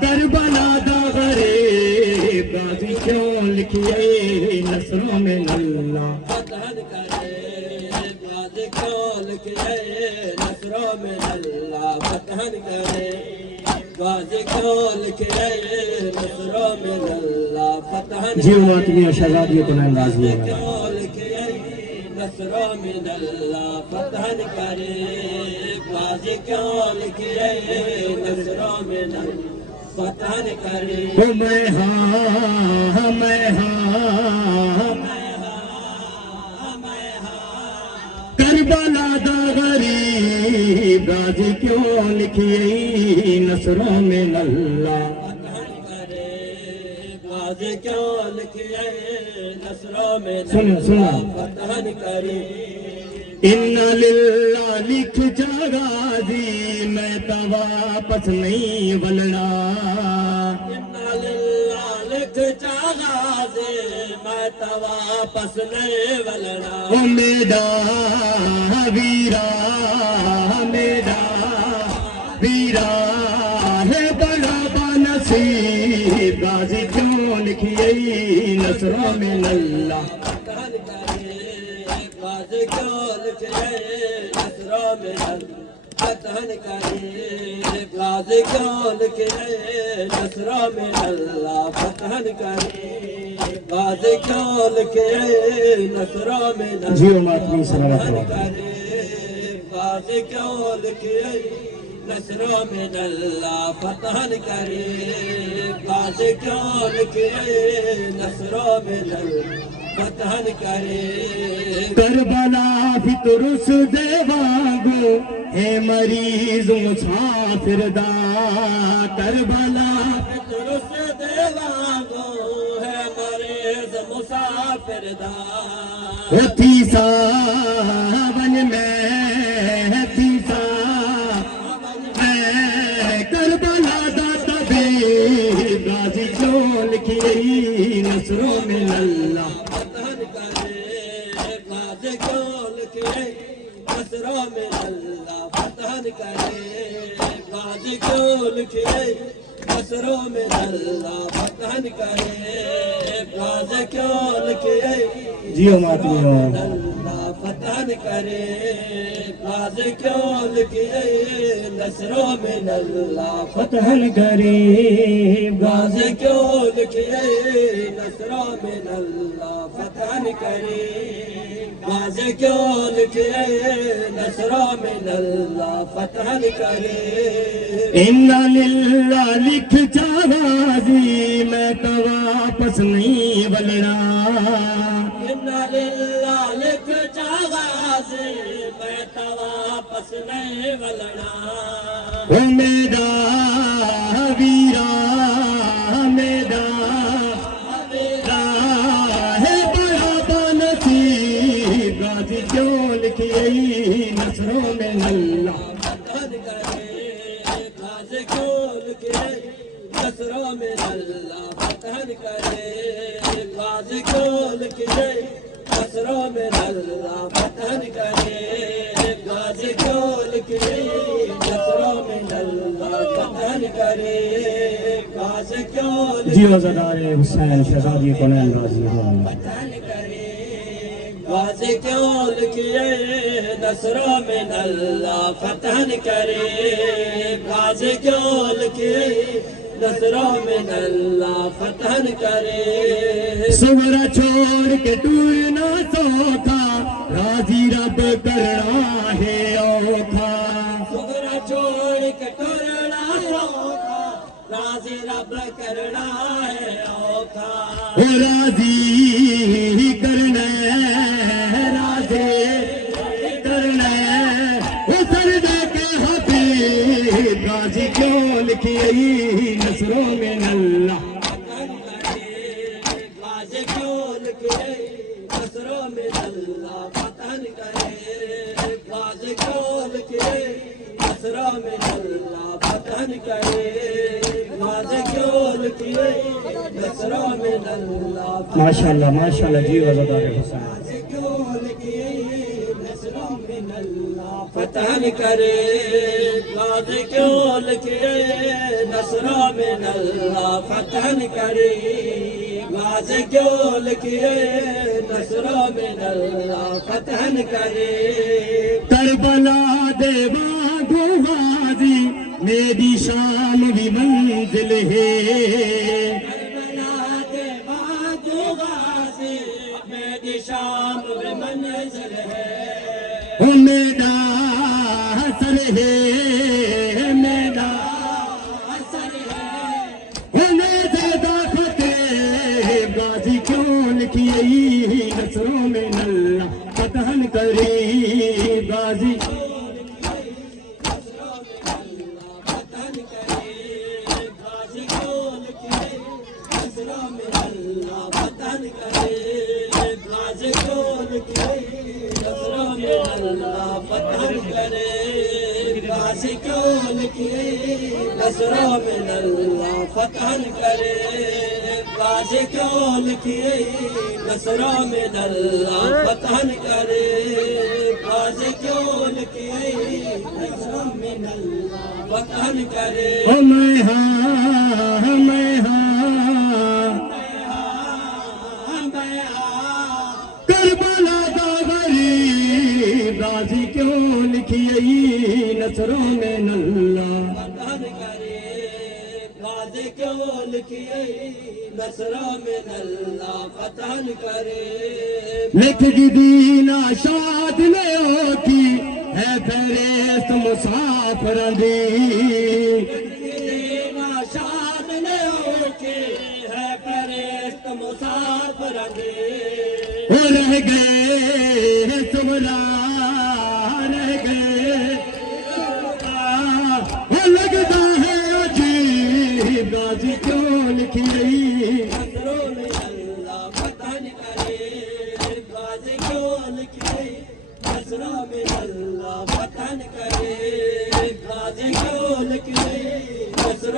کربلا دا غریب غازی کیوں لکھیے نثروں میں اللہ فتح کرے غازی کیوں لکھیے نثروں میں اللہ فتح کرے غازی کیوں لکھیے نثروں میں اللہ فتح جی ماتمی شہزادیوں کو نام غازی کیوں لکھیے نثروں میں اللہ فتح کرے غازی کیوں لکھیے نثروں میں اللہ فتح کرے میں ہاں میں ہاں کربلا دا غریب غازی کیوں لکھیے نثروں میں اللہ فتح کرے غازی کیوں لکھیے نثروں میں اللہ فتح کرے ان للہ لکھ جا غازی میں تو واپس نہیں ولنا ان للہ لکھ جا غازی میں تو واپس نہیں ولنا او میرا ویرا میرا ویرا ہے بڑا بانصیب غازی کیوں لکھیے نثروں میں اللہ غازی کیوں لکھیے نثروں میں فتح کرے غازی کیوں لکھیے نثروں میں اللہ فتح کرے غازی کیوں لکھیے نثروں میں فتح کرے غازی کیوں لکھیے نثروں میں اللہ فتح کرے غازی کیوں لکھیے نثروں میں فتح کرے کربلا فطر اس دیوانگو ہے مریض مسافر دا کربلا فطر اس دیوانگو ہے مریض مسافر دا تھی ساون میں تھی ساون میں کربلا دا طبیب غازی کیوں لکھیے نثروں میں اللہ غازی کیوں لکھیے نثروں میں اللہ فتح کرے غازی کیوں لکھیے نثروں میں اللہ فتح کرے غازی کیوں لکھیے جیو ماتمیوں اللہ فتح کرے غازی کیوں لکھیے نثروں میں اللہ فتح کرے غازی کیوں لکھیے نثروں میں اللہ فتح کرے غازی کیوں لکھیے نثروں میں اللہ فتح کرے ان للہ لکھ جا غازی میں تو واپس نہیں ولنا ان للہ لکھ جا غازی میں تو واپس نہیں ولنا او میرا ویرا میرا ویرا ہے بڑا بانصیب غازی کیوں لکھیے نثروں میں اللہ فتح کرے غازی کیوں لکھیے نثروں میں اللہ فتح کرے غازی کیوں لکھیے نثروں میں اللہ فتح کرے غازی کیوں لکھیے نثروں میں اللہ فتح کرے غازی کیوں جی وزدار حسین شہزادی کو نام غازی فتح کرے غازی کیوں لکھیے نثروں میں اللہ فتح کرے غازی کیوں لکھیے نثروں میں اللہ فتح کرے سورا چھوڑ کے ٹورنا سوکھا راضی رب کرنا ہے اوکھا سورا چھوڑ کے ٹورنا سوکھا راضی رب کرنا ہے اوکھا راضی کرنا راضی کرنا سردے کے حبیب غازی کیوں لکھیے نثروں میں اللہ غازی کیوں لکھیے نثروں میں اللہ فتح کرے غازی کیوں لکھیے نثروں میں اللہ فتح کرے غازی کیوں لکھیے نثروں میں اللہ ماشاءاللہ ماشاءاللہ جی وزدار حسین غازی کیوں لکھیے نثروں میں من اللہ فتح کرے غازی کیوں لکھے نصرہ من اللہ فتح کرے غازی کیوں لکھے نصرہ من اللہ فتح کرے کربلا دے باغو غازی میری شام بھی منزل ہے کربلا دے باغو غازی میری شام بھی منزل ہے وہ میرا حسر ہے میرا اثر ہے وہ میرا فتح غازی کیوں لکھی نصروں میں اللہ فتح کری غازی غازی کیوں لکھے نصرہ من اللہ فتح کرے غازی کیوں لکھے نصرہ من اللہ فتح کرے غازی کیوں لکھے نصرہ من اللہ فتح کرے او میں ہاں میں ہاں کربلا دا غریب غازی کیوں لکھی نصروں میں اللہ فتح کرے غازی کیوں لکھے نصرہ من اللہ فتح کرے لکھ دی دینا شاد نے ہوتی ہے فہرست مسافراں دی دینا شاد نے ہو کے ہے فرشت مسافر دے وہ رہ گئے سمرا رہ گئے وہ لگتا ہے عجیب غازی کیوں لکھی نصروں میں اللہ فتح کرے غازی کیوں لکھے نصروں میں اللہ فتح کرے غازی کیوں لکھے نصروں